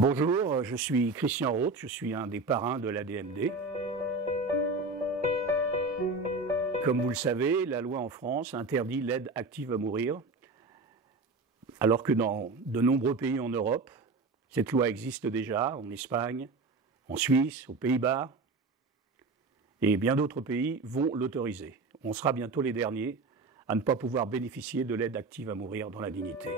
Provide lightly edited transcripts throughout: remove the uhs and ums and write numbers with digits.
Bonjour, je suis Christian Roth, je suis un des parrains de l'ADMD. Comme vous le savez, la loi en France interdit l'aide active à mourir, alors que dans de nombreux pays en Europe, cette loi existe déjà, en Espagne, en Suisse, aux Pays-Bas, et bien d'autres pays vont l'autoriser. On sera bientôt les derniers à ne pas pouvoir bénéficier de l'aide active à mourir dans la dignité.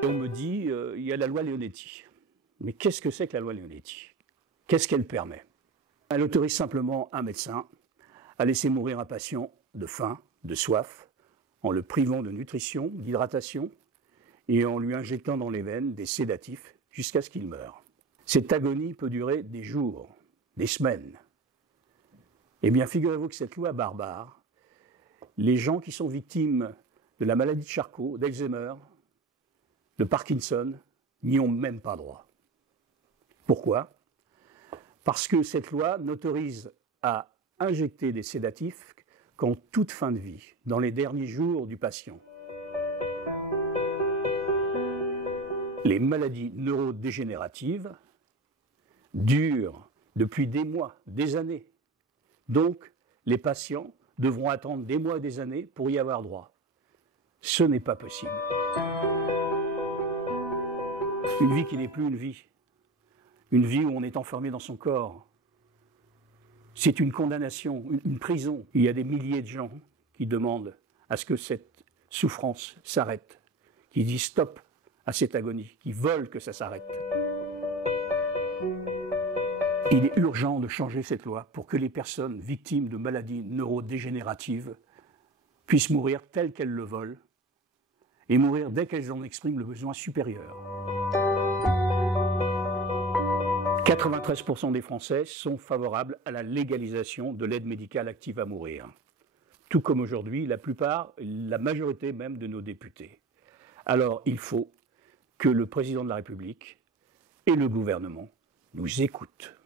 Et on me dit, il y a la loi Leonetti. Mais qu'est-ce que c'est que la loi Leonetti? Qu'est-ce qu'elle permet? Elle autorise simplement un médecin à laisser mourir un patient de faim, de soif, en le privant de nutrition, d'hydratation, et en lui injectant dans les veines des sédatifs jusqu'à ce qu'il meure. Cette agonie peut durer des jours, des semaines. Eh bien, figurez-vous que cette loi barbare, les gens qui sont victimes de la maladie de Charcot, d'Alzheimer, de Parkinson, n'y ont même pas droit. Pourquoi? Parce que cette loi n'autorise à injecter des sédatifs qu'en toute fin de vie, dans les derniers jours du patient. Les maladies neurodégénératives durent depuis des mois, des années. Donc, les patients devront attendre des mois et des années pour y avoir droit. Ce n'est pas possible. Une vie qui n'est plus une vie. Une vie où on est enfermé dans son corps. C'est une condamnation, une prison. Il y a des milliers de gens qui demandent à ce que cette souffrance s'arrête, qui disent stop à cette agonie, qui veulent que ça s'arrête. Il est urgent de changer cette loi pour que les personnes victimes de maladies neurodégénératives puissent mourir telles qu'elles le veulent et mourir dès qu'elles en expriment le besoin supérieur. 93% des Français sont favorables à la légalisation de l'aide médicale active à mourir. Tout comme aujourd'hui, la majorité même de nos députés. Alors, il faut que le président de la République et le gouvernement nous écoutent.